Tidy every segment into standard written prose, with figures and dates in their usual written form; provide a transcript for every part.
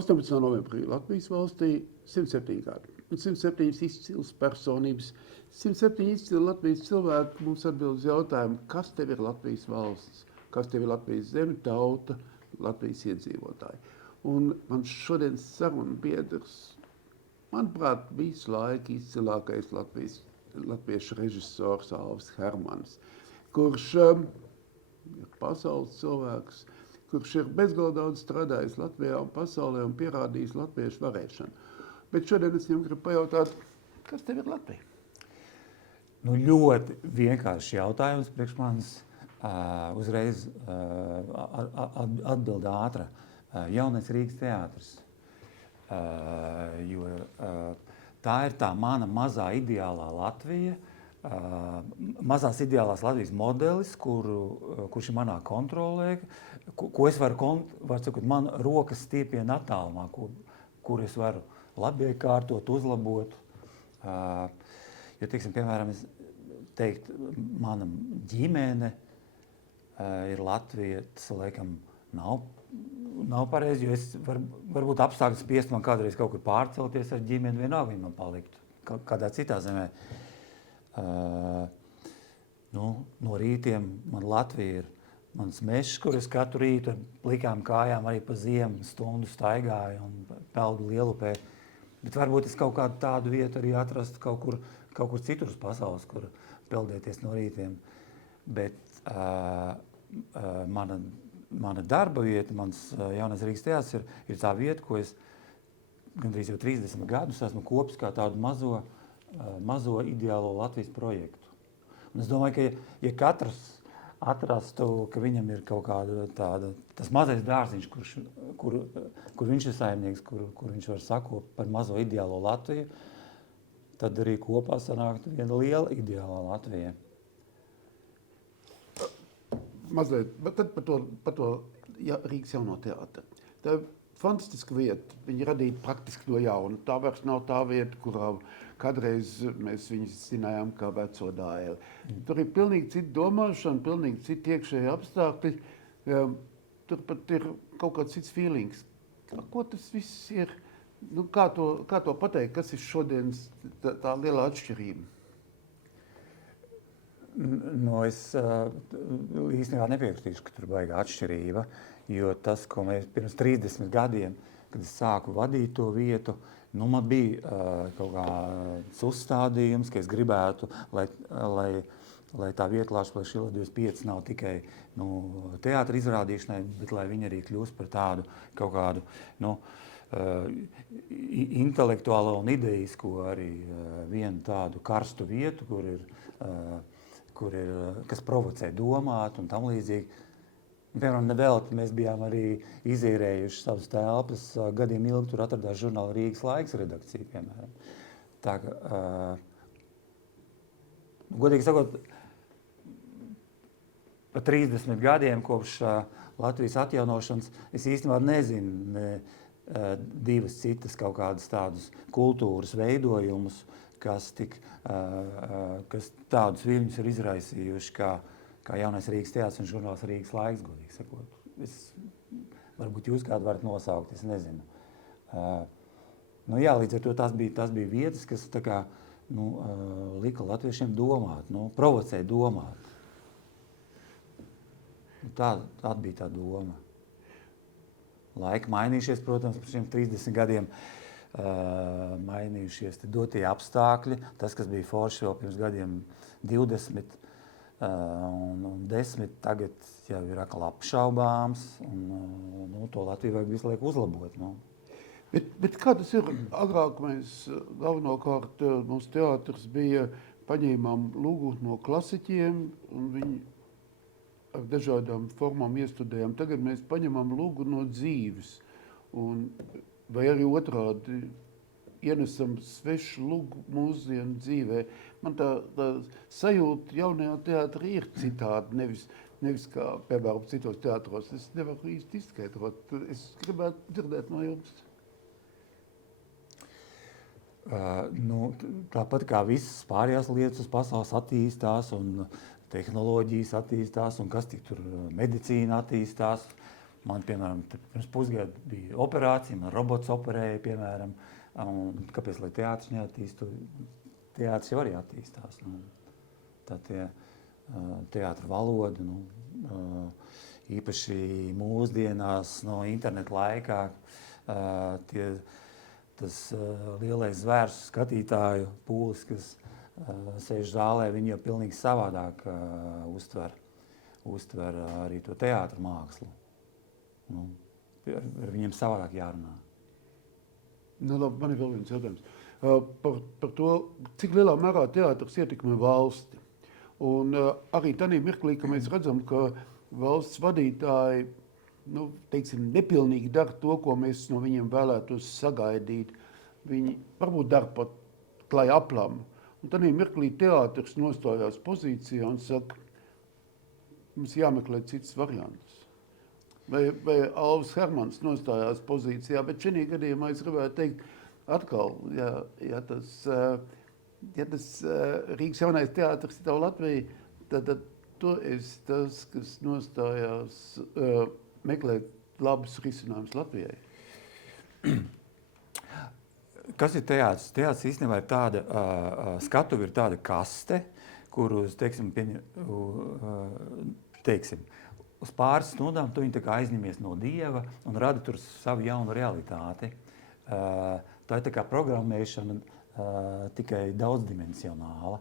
18. novembrī Latvijas valstī 107 gadi. Un 107 izcils personības, 107 izcili Latvijas cilvēki mums atbild uz jautājumu, kas tev ir Latvijas valsts, kas tev ir Latvijas zeme, tauta, Latvijas iedzīvotāji. Un man šodien saruna biedrs, manuprāt, visu laiku izcilākais latviešu režisors Alvis Hermans, kurš ir pasaules cilvēks, kurš ir bezgalīgi daudz strādājis Latvijā un pasaulē un pierādījis latviešu varēšanu. Bet šodien es viņam gribu pajautāt, kas tev ir Latvija? Nu, ļoti vienkāršs jautājums priekš manis. Uzreiz atbild ātra. Jaunais Rīgas teātris. Jo tā ir tā mana mazā ideālā Latvija, mazās ideālās Latvijas modelis, kurš ir manā kontrolē, ko es varu sakot, man rokas stiepiena attālumā, kur es varu labi iekārtot, uzlabot. Jo, teiksim, piemēram, es teiktu, mana ģimene ir Latvija, tas, laikam, nav pareizi, jo es varbūt apstākļus spiest man kādreiz kaut kur pārcelties ar ģimeni, vienalga viņa man paliktu kādā citā zemē. No rītiem man Latvija ir mans mežs, kur es katru rītu ar plikām kājām arī pa ziemu stundu staigāju un peldu Lielupē. Bet varbūt es kaut kādu tādu vietu arī atrastu kaut kur citur uz pasaules, kur peldēties no rītiem. Bet mana darba vieta, mans Jaunais Rīgas teātris ir tā vieta, ko es gandrīz jau 30 gadus esmu kopis kā tādu mazo ideālo Latvijas projektu. Un es domāju, ka ja katrs atrastu, ka viņam ir kaut kāda tāda, tas mazais dārziņš, kur viņš ir saimnieks, kur viņš var sakopt par mazo ideālo Latviju, tad arī kopā sanāktu viena liela ideālā Latvija. Mazliet, bet tad par to Rīgas jauno teātri. Tā ir fantastiska vieta. Viņi radīja praktiski no jauna. Tā vairs nav tā vieta, kurā kādreiz mēs viņus zinājām kā veco dāeli. Tur ir pilnīgi cita domāšana, pilnīgi citi iekšēji apstākļi. Tur pat ir kaut kāds cits feelings. Ko tas viss ir? Nu, kā to pateikt? Kas ir šodienas tā lielā atšķirība? Nu, es īstenībā nepiekritīšu, ka tur baigā atšķirība, jo tas, ko mēs pirms 30 gadiem, kad es sāku vadīt to vietu, nu, man bija kaut kāds uzstādījums, ka es gribētu, lai tā vieta Lāčplēša iela 25 nav tikai teātra izrādīšanai, bet lai viņa arī kļūst par tādu kaut kādu, intelektuālo un idejisko arī vienu tādu karstu vietu, kas provocē domāt un tam līdzīgi. Piemēram, nevēlti mēs bijām arī izīrējuši savas telpas, gadiem ilgi tur atradās žurnāla Rīgas laiks redakcija, piemēram. Tā ka, godīgi sakot, pa 30 gadiem kopš Latvijas atjaunošanas es īstenībā nezinu divas citas kaut kādas tādus kultūras veidojumus, kas tādus viļņus ir izraisījuši kā Jaunais Rīgas teātris un žurnāls Rīgas laiks, godīgi sakot. Varbūt jūs kādu varat nosaukt, es nezinu. Jā, līdz ar to tās bija vietas, kas tā kā, lika latviešiem domāt, provocēja domāt. Tā bija tā doma. Laika mainījušies, protams, par šiem 30 gadiem. Mainījušies dotie apstākļi, tas, kas bija forši vēl pirms gadiem 20 un 10, tagad jau ir atkal apšaubāms, un to Latviju vajag visu laiku uzlabot. Bet kā tas ir? Agrāk mēs galvenokārt, mūsu teātris bija, paņēmām lūgu no klasiķiem, un viņi ar dažādām formām iestudējām. Tagad mēs paņemam lūgu no dzīves. Vai arī otrādi ienesam svešu lūgu mūsdienu dzīvē. Man tā sajūta jaunajā teātrī ir citādi, nevis kā, piemēram, citos teātros. Es nevaru īsti izskaidrot. Es gribētu dzirdēt no jums. Tāpat kā visas pārējās lietas uz pasaules attīstās un tehnoloģijas attīstās un kas tik tur medicīna attīstās, Man, piemēram, pirms pusgada bija operācija, man robots operēja, piemēram, un kāpēc, lai teātris neattīstu? Teātris jau arī attīstās. Tā teātra valoda, īpaši mūsdienās, interneta laikā, tas lielais zvērs skatītāju pūlis, kas sēž zālē, viņi jau pilnīgi savādāk uztver arī to teātra mākslu. Ar viņiem savādāk jārunā. Labi, man ir vēl viens jautājums. Par to, cik lielā mērā teātris ietekmē valsti. Un arī tādā mirklī, ka mēs redzam, ka valsts vadītāji teiksim, nepilnīgi dara to, ko mēs no viņiem vēlētos sagaidīt. Viņi varbūt dara pat klai aplam. Un tādā mirklī teātris nostājās pozīcijā un saka, mums jāmeklē cits variants. Vai Alvis Hermans nostājās pozīcijā, bet šajā gadījumā es gribētu teikt, atkal, ja tas Rīgas jaunais teātris ir tev Latvija, tad tu esi tas, kas nostājās meklēt labus risinājumus Latvijai. Kas ir teātris? Teātris īstenībā ir tāda, skatuve ir tāda kaste, kuru, teiksim, uz pāris stundām tu viņu tā kā aizņemies no Dieva un rada tur savu jaunu realitāti. Tā ir tā kā programmēšana tikai daudzdimensionāla.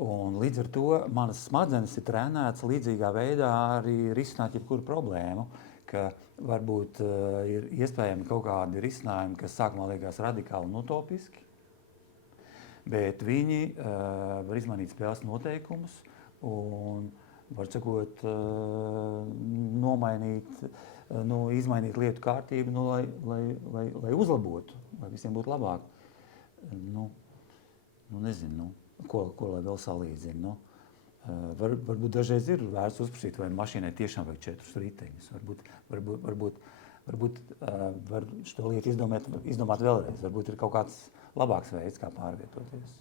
Un līdz ar to manas smadzenes ir trenētas līdzīgā veidā arī risināt jebkuru problēmu, ka varbūt ir iespējami kaut kādi risinājumi, kas sākumā liekas radikāli un utopiski, bet viņi var izmainīt spēles noteikumus un var sakot, izmainīt lietu kārtību, lai uzlabotu, lai visiem būtu labāk. Nezinu, ko lai vēl salīdzinu. Varbūt dažreiz ir vērts uzprasīt, vai mašīnai tiešām vajag 4 riteņus. Varbūt var šo lietu izdomāt vēlreiz. Varbūt ir kaut kāds labāks veids, kā pārvietoties.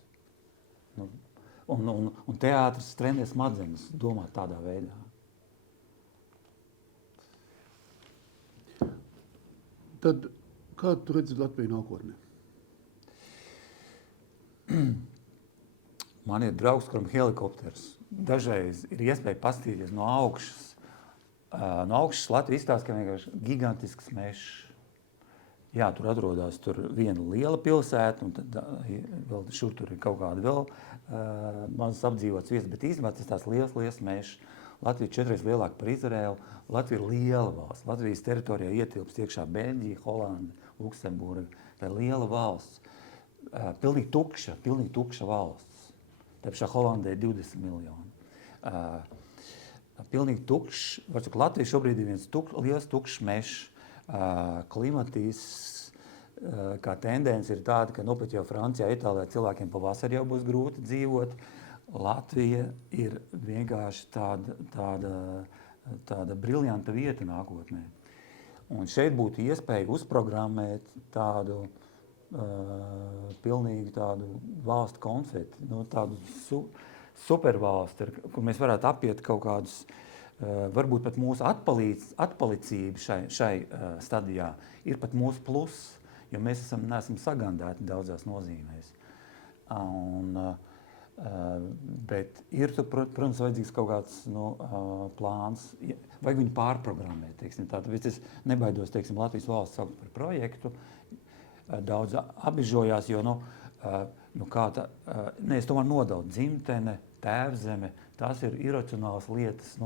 Un teātris trenē smadzenes domāt tādā veidā. Tad kā tu redzi Latviju nākotnē? Man ir draugs, kuram helikopters. Dažreiz ir iespēja paskatīties no augšas. No augšas Latvija izstāsta, ka vienkārši gigantisks mežs. Jā, tur atrodas viena liela pilsēta, un tad vēl šur tur ir kaut kāda vēl mazas apdzīvotas vietas, bet īstenībā tas tās liels mežs. Latvija ir 4 lielāka par Izraēlu. Latvija ir liela valsts. Latvijas teritorijā ietilpst iekšā Beļģija, Holanda, Luksemburga. Tā ir liela valsts. Pilnīgi tukša valsts. Tā pašā Holandē ir 20 miljoni. Pilnīgi tukšs. Latvija šobrīd ir viens liels tukšs mežs. Klimatīs, kā tendence ir tāda, ka pat jau Francijā, Itālijā cilvēkiem pavasarī jau būs grūti dzīvot. Latvija ir vienkārši tāda briljanta vieta nākotnē. Un šeit būtu iespēja uzprogrammēt tādu pilnīgi tādu valstu konfeti, tādu supervalsti, kur mēs varētu apiet kaut kādus varbūt pat mūsu atpalicība šai stadijā ir pat mūsu pluss, jo mēs neesam sagandēti daudzās nozīmēs. Bet ir, protams, vajadzīgs kaut kāds plāns, vajag viņu pārprogrammēt. Tātad es nebaidos, Latvijas valsts saukt par projektu, daudz apbižojās, jo es tomēr nodalu dzimtene, tēvzeme, tās ir iracionālas lietas,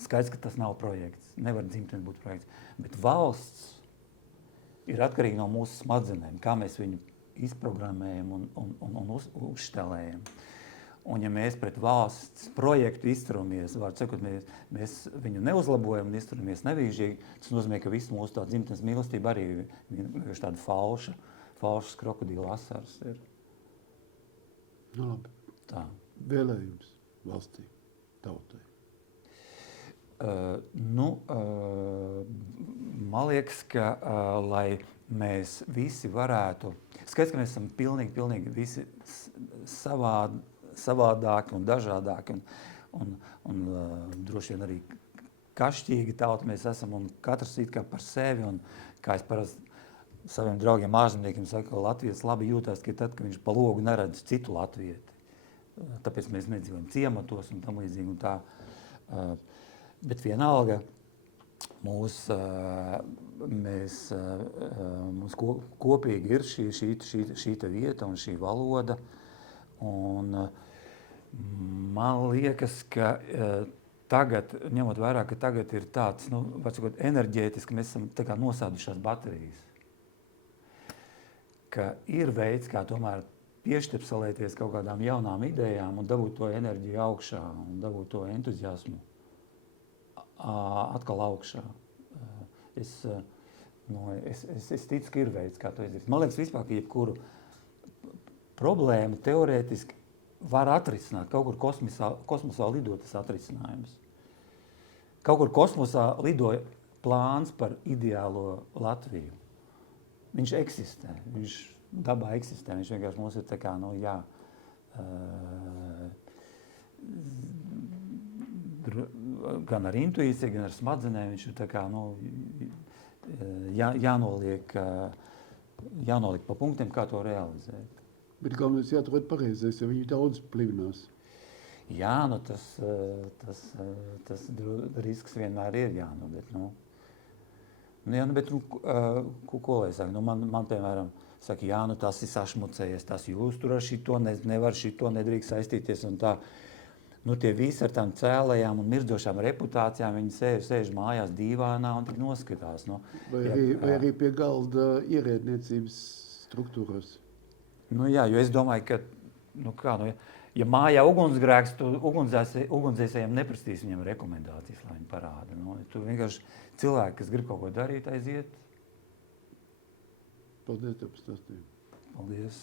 skaidrs, ka tas nav projekts, nevar dzimtene būt projekts, bet valsts ir atkarīga no mūsu smadzenēm, kā mēs viņu izprogrammējam un uzštelējam. Un ja mēs pret valsts projektu izturamies, mēs viņu neuzlabojam un izturamies nevīžīgi, tas nozīmē, ka visu mūsu tā dzimtenes mīlestība arī ir tāda falšas krokodīla asaras ir. Labi. Tā. Vēlējums valstī, tautai. Man liekas, ka lai mēs visi varētu, skaidrs, ka mēs esam pilnīgi visi savādāki un dažādāki un droši vien arī kašķīga tauta mēs esam un katrs it kā par sevi. Un, kā es parasti saviem draugiem ārzemniekiem saku, ka Latvijas labi jūtās, ka tad, kad viņš pa logu neredz citu latvieti. Tāpēc mēs nedzīvojam ciematos un tam līdzīgi un tā. Bet vienalga mums kopīgi ir šī vieta un šī valoda. Un man liekas, ka tagad, ņemot vērā, ka tagad ir tāds, enerģētiski mēs esam tā kā nosādušās baterijas. Ka ir veids, kā tomēr pieštepselēties kaut kādām jaunām idejām un dabūt to enerģiju augšā un dabūt to entuziasmu atkal augšā. Es ticu, ka ir veids, kā to izdarīt. Man liekas vispār, ka jebkuru problēmu teorētiski var atrisināt. Kaut kur kosmosā lido tas atrisinājums. Kaut kur kosmosā lidoja plāns par ideālo Latviju. Viņš eksistē, viņš dabā eksistē, viņš vienkārši mums ir tā kā, gan ar intuīciju, gan ar smadzenēm, viņš ir tā kā, jānoliek pa punktiem, kā to realizēt. Bet galvenais jāatrod pareizais, jo viņi daudz plivinās. Jā, tas risks vienmēr ir, ko lai saka, man piemēram, saka, tas ir sašmucējies, tas jūs tur ar šito nevar, šito nedrīkst saistīties un tā. Tie visi ar tām cēlējām un mirdzošām reputācijām, viņi sēž mājās dīvānā un tik noskatās. Vai arī pie galda ierēdniecības struktūros. Jā, jo es domāju, ka, ja mājā ugunsgrēks, tu ugunsdzēsējiem neprastīsi viņam rekomendācijas, lai viņi parāda. Tu vienkārši cilvēki, kas grib kaut ko darīt, aiziet. Paldies, tev par stāstījumu. Paldies.